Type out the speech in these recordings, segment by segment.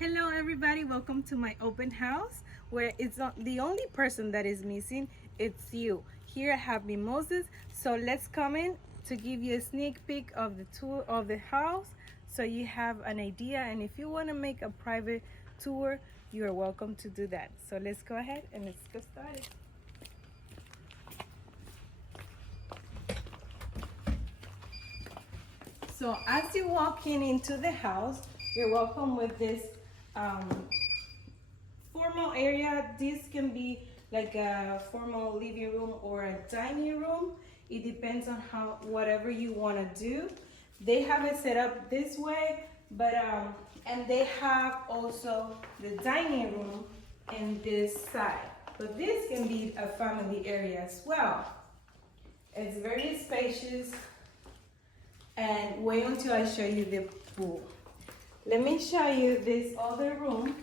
Hello everybody, welcome to my open house where it's not the only person that is missing, it's you. Here I have Mimosas, so let's come in to give you a sneak peek of the tour of the house so you have an idea, and if you want to make a private tour, you are welcome to do that. So let's go ahead and let's get started. So as you walk into the house, you're welcome with this formal area. This can be like a formal living room or a dining room. It depends on whatever you want to do. They have it set up this way, but and they have also the dining room in this side. But this can be a family area as well. It's very spacious. And wait until I show you the pool. Let me show you this other room,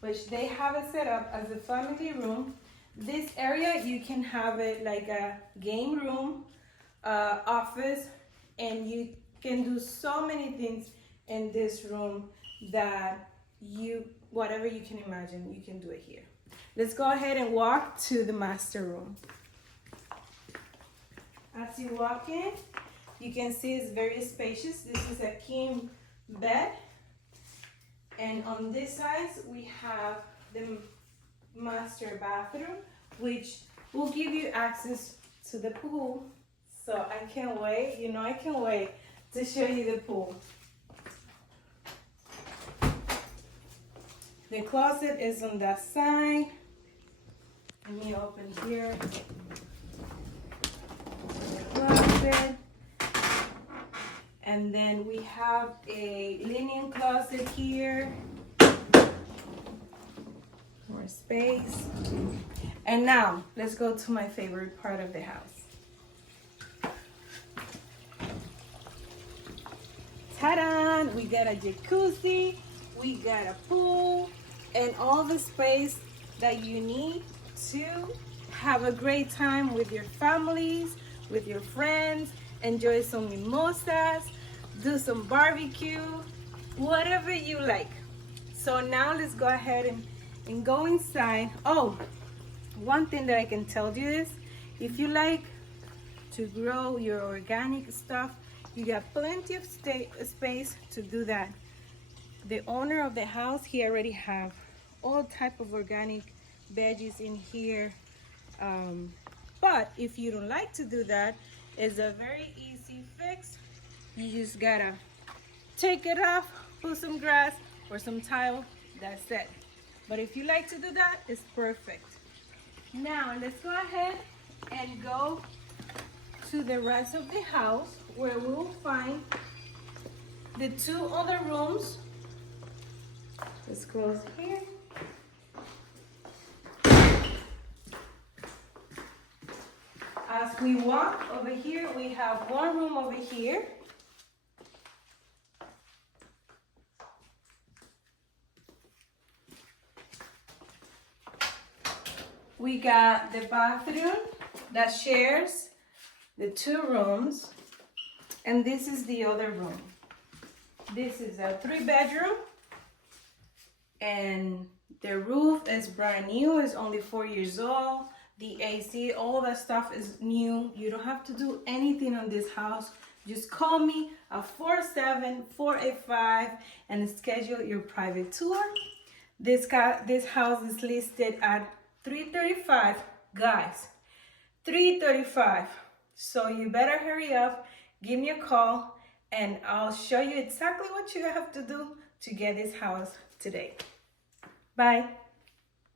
which they have it set up as a family room. This area, you can have it like a game room, office, and you can do so many things in this room that whatever you can imagine, you can do it here. Let's go ahead and walk to the master room. As you walk in, you can see it's very spacious. This is a king bed. And on this side, we have the master bathroom, which will give you access to the pool. So I can't wait, I can't wait to show you the pool. The closet is on that side. Let me open here. The closet. And then we have a linen closet here. More space. And now, let's go to my favorite part of the house. Ta-da! We got a jacuzzi, we got a pool, and all the space that you need to have a great time with your families, with your friends, enjoy some mimosas, do some barbecue, whatever you like. So now let's go ahead and go inside. Oh, one thing that I can tell you is, if you like to grow your organic stuff, you got plenty of space to do that. The owner of the house, he already have all type of organic veggies in here. But if you don't like to do that, it's a very easy fix. You just gotta take it off, put some grass or some tile, that's it. But if you like to do that, it's perfect. Now let's go ahead and go to the rest of the house, where we will find the two other rooms. Let's close here. As we walk over here, we have one room over here. We got the bathroom that shares the two rooms, and this is the other room. This is a 3-bedroom, and the roof is brand new. It's only 4 years old. The AC, all that stuff is new. You don't have to do anything on this house. Just call me at 47485 and schedule your private tour. This house is listed at $335, guys. $335. So you better hurry up, give me a call, and I'll show you exactly what you have to do to get this house today. Bye.